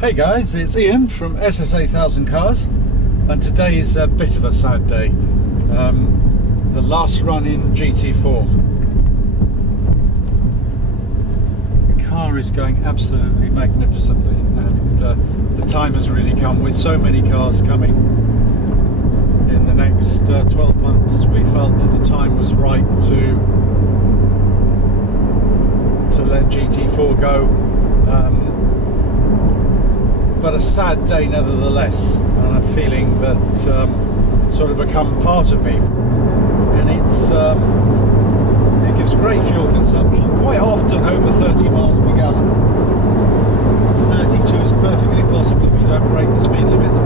Hey guys, it's Ian from SSA 1000 Cars, and today is a bit of a sad day. The last run in GT4. The car is going absolutely magnificently, and the time has really come. With so many cars coming in the next 12 months, we felt that the time was right to let GT4 go. But a sad day nevertheless, and a feeling that sort of become part of me, and it gives great fuel consumption, quite often over 30 miles per gallon. 32 is perfectly possible if you don't break the speed limit,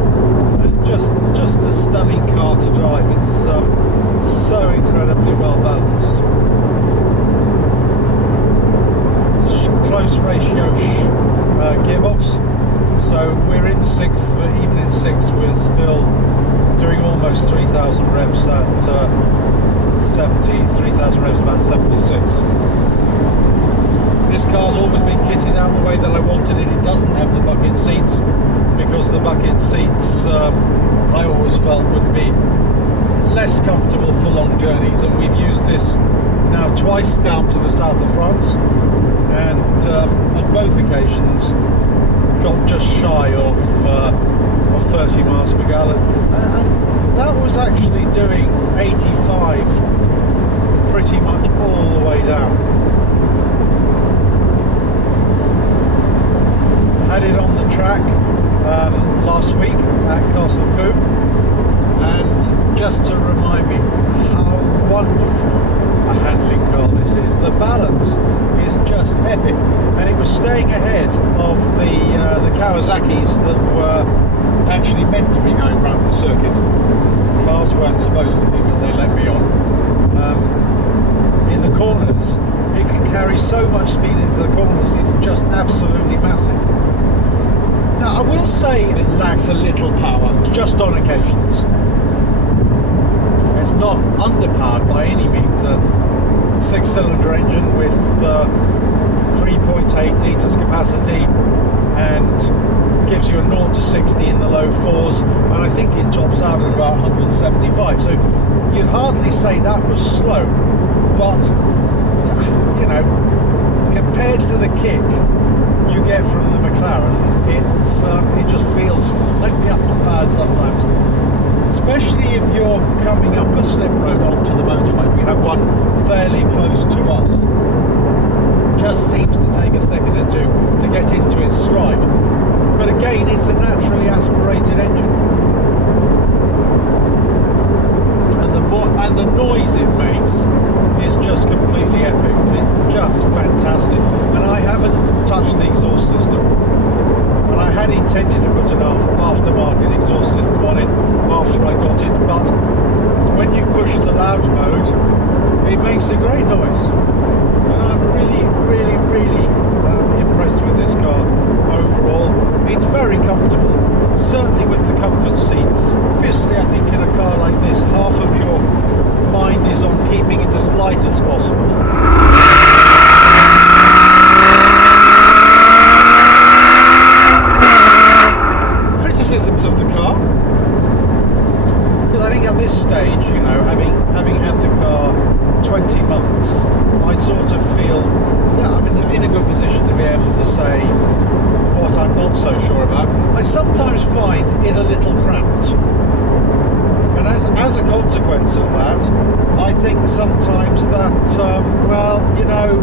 and just a stunning car to drive. It's so incredibly well balanced. Close ratio gearbox. So we're in 6th, but even in 6th we're still doing almost 3,000 revs at 3,000 revs about 76. This car's always been kitted out the way that I wanted it. It doesn't have the bucket seats, because the bucket seats I always felt would be less comfortable for long journeys, and we've used this now twice down to the south of France, and on both occasions got just shy of 30 miles per gallon, and that was actually doing 85 pretty much all the way down. Had it on the track last week at Castle Combe, and just to remind me how wonderful a handling car this is. The balance is just epic, and it was staying ahead of the Kawasaki's that were actually meant to be going round the circuit. Cars weren't supposed to be, but they let me on. In the corners, it can carry so much speed into the corners, it's just absolutely massive. Now I will say it lacks a little power, just on occasions. It's not underpowered by any means. A 6-cylinder engine with 3.8 litres capacity, and gives you a 0 to 60 in the low 4s, and I think it tops out at about 175. So you'd hardly say that was slow, but you know, compared to the kick you get from the McLaren, it just feels slightly underpowered sometimes. Especially if you're coming up a slip road onto the motorway. We have one fairly close to us. Just seems to take a second or two to get into its stride. But again, it's a naturally aspirated engine. And the noise it makes is just completely epic. It's just fantastic. And I haven't touched the exhaust system. And I had intended to put an aftermarket exhaust system on it after I got it, but when you push the loud mode, it makes a great noise. And I'm really impressed with this car overall. It's very comfortable, certainly with the comfort seats. Obviously, I think in a car like this, half of your mind is on keeping it as light as possible. Criticisms of the car, because I think at this stage, you know, having had the car 20 months, I sort of feel, yeah, I'm in a good position to be able to say what I'm not so sure about. I sometimes find it a little cramped, and as a consequence of that, I think sometimes that well, you know,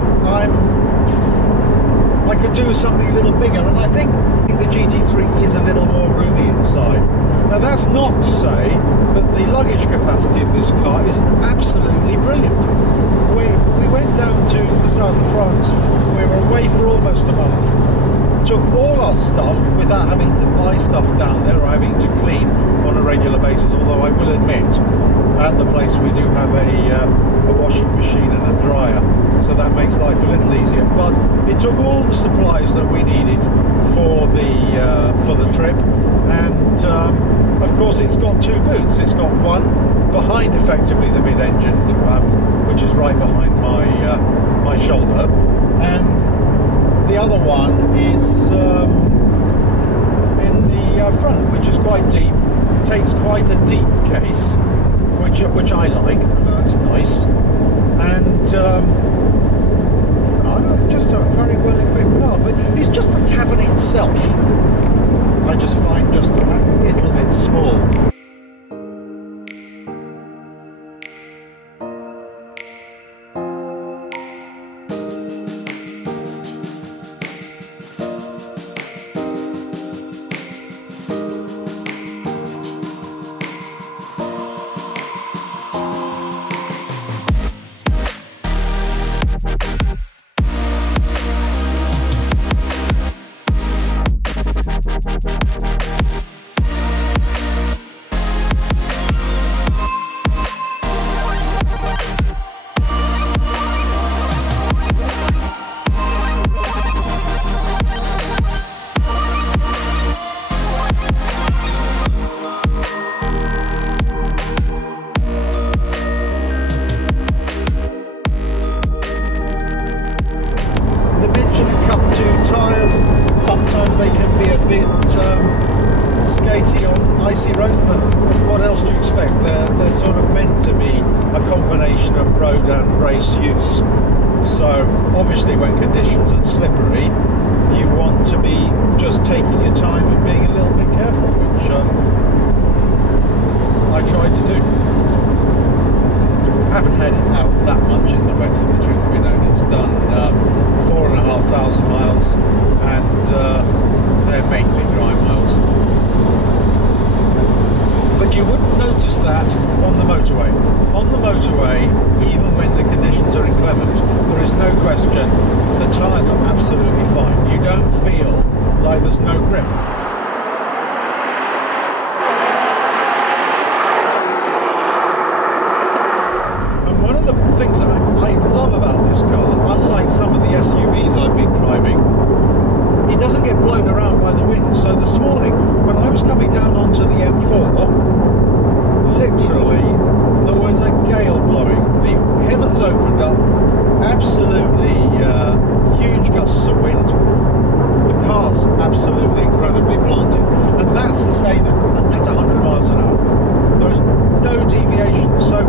I could do something a little bigger, and I think the GT3 is a little more roomy inside. Now that's not to say that the luggage capacity of this car isn't absolutely brilliant. We went down to the south of France, we were away for almost a month, took all our stuff without having to buy stuff down there or having to clean on a regular basis, although I will admit at the place we do have a washing machine and a dryer, so that makes life a little easier. But it took all the supplies that we needed for the trip, and of course it's got two boots. It's got one behind effectively the mid-engine, which is right behind my shoulder, and the other one is which is quite deep, takes quite a deep case, which I like, and that's nice. And it's just a very well equipped car, but it's just the cabin itself I just find just a little bit small. Sometimes they can be a bit skatey on icy roads, but what else do you expect? They're sort of meant to be a combination of road and race use. So obviously when conditions are slippery, you want to be just taking your time and being a little bit careful, which I try to do. I haven't had it out that much in the wet, if the truth be known. It's done 4,500 miles, and they're mainly dry miles. But you wouldn't notice that on the motorway. On the motorway, even when the conditions are inclement, there is no question the tyres are absolutely fine. You don't feel like there's no grip. Things I love about this car, unlike some of the SUVs I've been driving, it doesn't get blown around by the wind. So this morning, when I was coming down onto the M4, literally there was a gale blowing. The heavens opened up, absolutely huge gusts of wind. The car's absolutely incredibly planted, and that's the same at 100 miles an hour. There is no deviation. So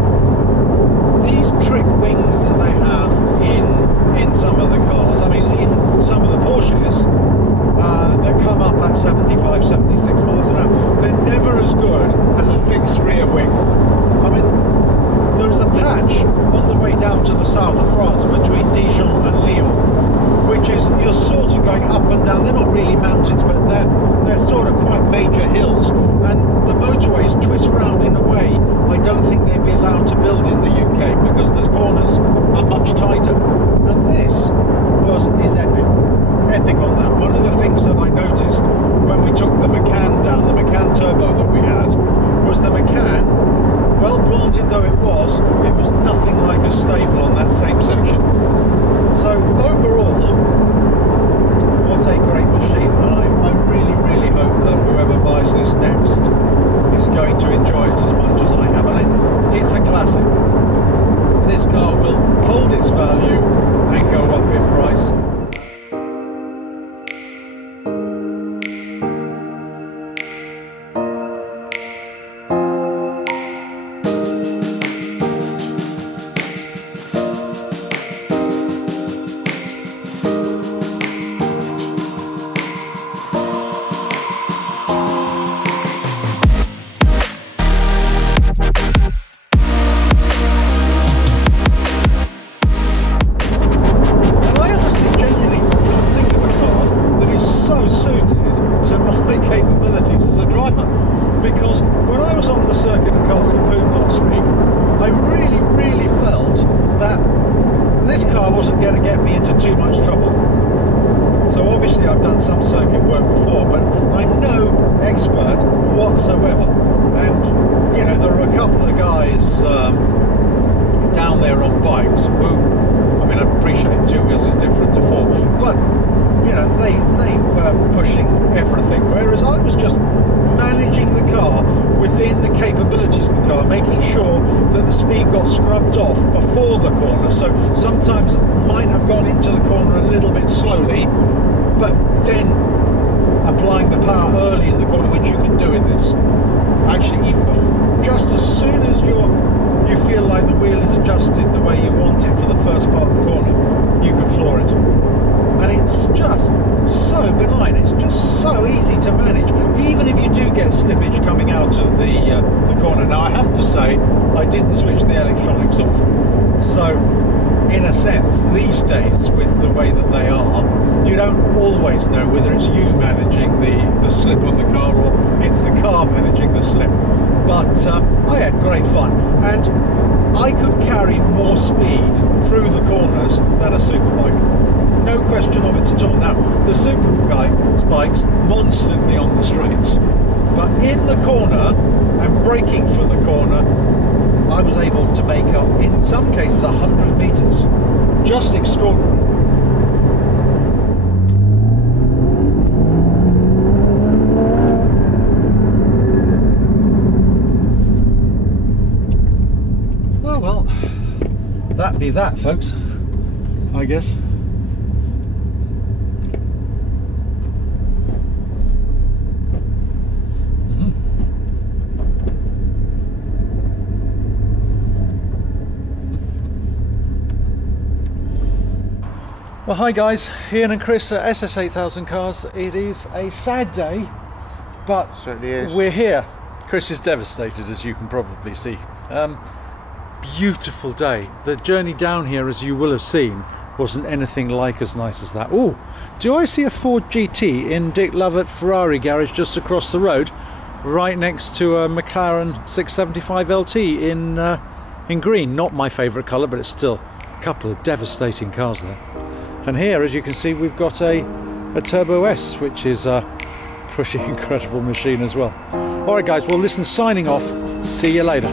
these trick wings that they have in some of the cars, I mean in some of the Porsches that come up at 75, 76 miles an hour, they're never as good as a fixed rear wing. I mean, there's a patch on the way down to the south of France between Dijon and Lyon, which is, you're sort of going up and down. They're not really mountains, but they're sort of quite major hills, and the motorways twist round in a way I don't think they'd be allowed to build in the UK, because the corners are much tighter. And this is epic on that. One of the things that I noticed when we took the Macan down, the Macan Turbo that we had, was the Macan, well planted though it was nothing like as stable on that same section. So overall, what a great machine. I really, really hope that whoever buys this next is going to enjoy it as much as I have. And it's a classic. This car will hold its value and go up in price. Whatsoever, and you know, there are a couple of guys down there on bikes who, I mean, I appreciate two wheels is different to four, but you know, they were pushing everything, whereas I was just managing the car within the capabilities of the car, making sure that the speed got scrubbed off before the corner. So sometimes might have gone into the corner a little bit slowly, but then applying the power early in the corner, which you can do in wheels. Actually, even just as soon as you feel like the wheel is adjusted the way you want it for the first part of the corner, you can floor it. And it's just so benign, it's just so easy to manage, even if you do get slippage coming out of the corner. Now I have to say, I didn't switch the electronics off, so in a sense, these days, with the way that they are, you don't always know whether it's you managing the slip on the car or it's the car managing the slip. But I had great fun, and I could carry more speed through the corners than a superbike. No question of it at all. Now, the superbikes monstered me on the straights, but in the corner and braking for the corner, I was able to make up, in some cases, 100 metres. Just extraordinary. Oh well, that be that, folks, I guess. Well, hi guys, Ian and Chris at SS8000 Cars. It is a sad day, but we're here. Chris is devastated, as you can probably see. Beautiful day. The journey down here, as you will have seen, wasn't anything like as nice as that. Oh, do I see a Ford GT in Dick Lovett Ferrari garage just across the road, right next to a McLaren 675 LT in green? Not my favourite colour, but it's still a couple of devastating cars there. And here, as you can see, we've got a Turbo S, which is a pretty incredible machine as well. Alright guys, well listen, signing off. See you later.